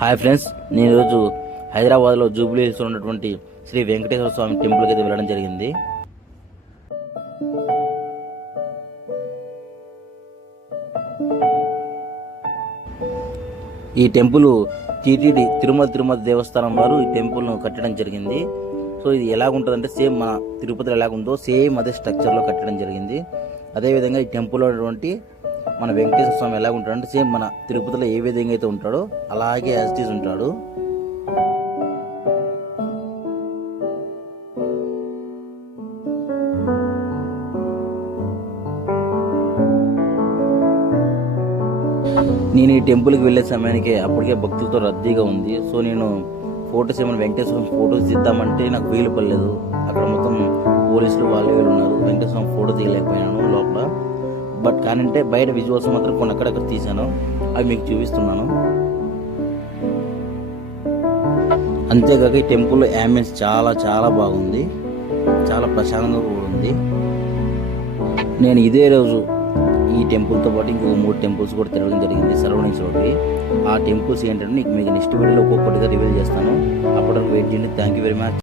Hi friends, నేను ఈరోజు హైదరాబాద్లో జూబ్లీ హిల్స్లో ఉన్నటువంటి శ్రీ వెంకటేశ్వర స్వామి టెంపుల్కి అయితే వెళ్ళడం జరిగింది. ఈ టెంపుల్ టీటీడీ తిరుమల దేవస్థానం వారు ఈ టెంపుల్ను కట్టడం జరిగింది. సో ఇది ఎలాగుంటుందంటే సేమ్ మన తిరుపతిలో ఎలాగుందో సేమ్ అదే స్ట్రక్చర్లో కట్టడం జరిగింది. అదేవిధంగా ఈ టెంపుల్లో ఉన్నటువంటి మన వెంకటేశ్వర స్వామి ఎలాగుంటాడంటే సేమ్ మన తిరుపతిలో ఏ విధంగా అయితే ఉంటాడో అలాగే యాజ్ ఇట్ ఈజ్ ఉంటాడు. నేను ఈ టెంపుల్కి వెళ్ళే సమయానికి అప్పటికే భక్తులతో రద్దీగా ఉంది. సో నేను ఫొటోస్ ఏమైనా వెంకటేశ్వరం ఫొటోస్ తీద్దామంటే నాకు వీలు పడలేదు. అక్కడ మొత్తం పోలీసులు వాళ్ళు వీళ్ళు ఉన్నారు. వెంకటేశ్వరం ఫోటో తీయలేకపోయాను లోపల. బట్ కానంటే బయట విజువల్స్ మాత్రం కొన్ని అక్కడక్కడ తీశాను, అవి మీకు చూపిస్తున్నాను. అంతేకాక ఈ టెంపుల్ యాంబియన్స్ చాలా చాలా బాగుంది, చాలా ప్రశాంతంగా కూడా ఉంది. నేను ఇదే రోజు ఈ టెంపుల్తో పాటు ఇంకొక 3 టెంపుల్స్ కూడా తిరగడం జరిగింది సరౌండింగ్స్ ఒకటి. ఆ టెంపుల్స్ ఏంటంటే మీకు నెక్స్ట్ వీడియోలో ఒక్కొక్కటిగా రివీల్ చేస్తాను. అప్పటివరకు వెయిట్ చేయండి. Thank you very much.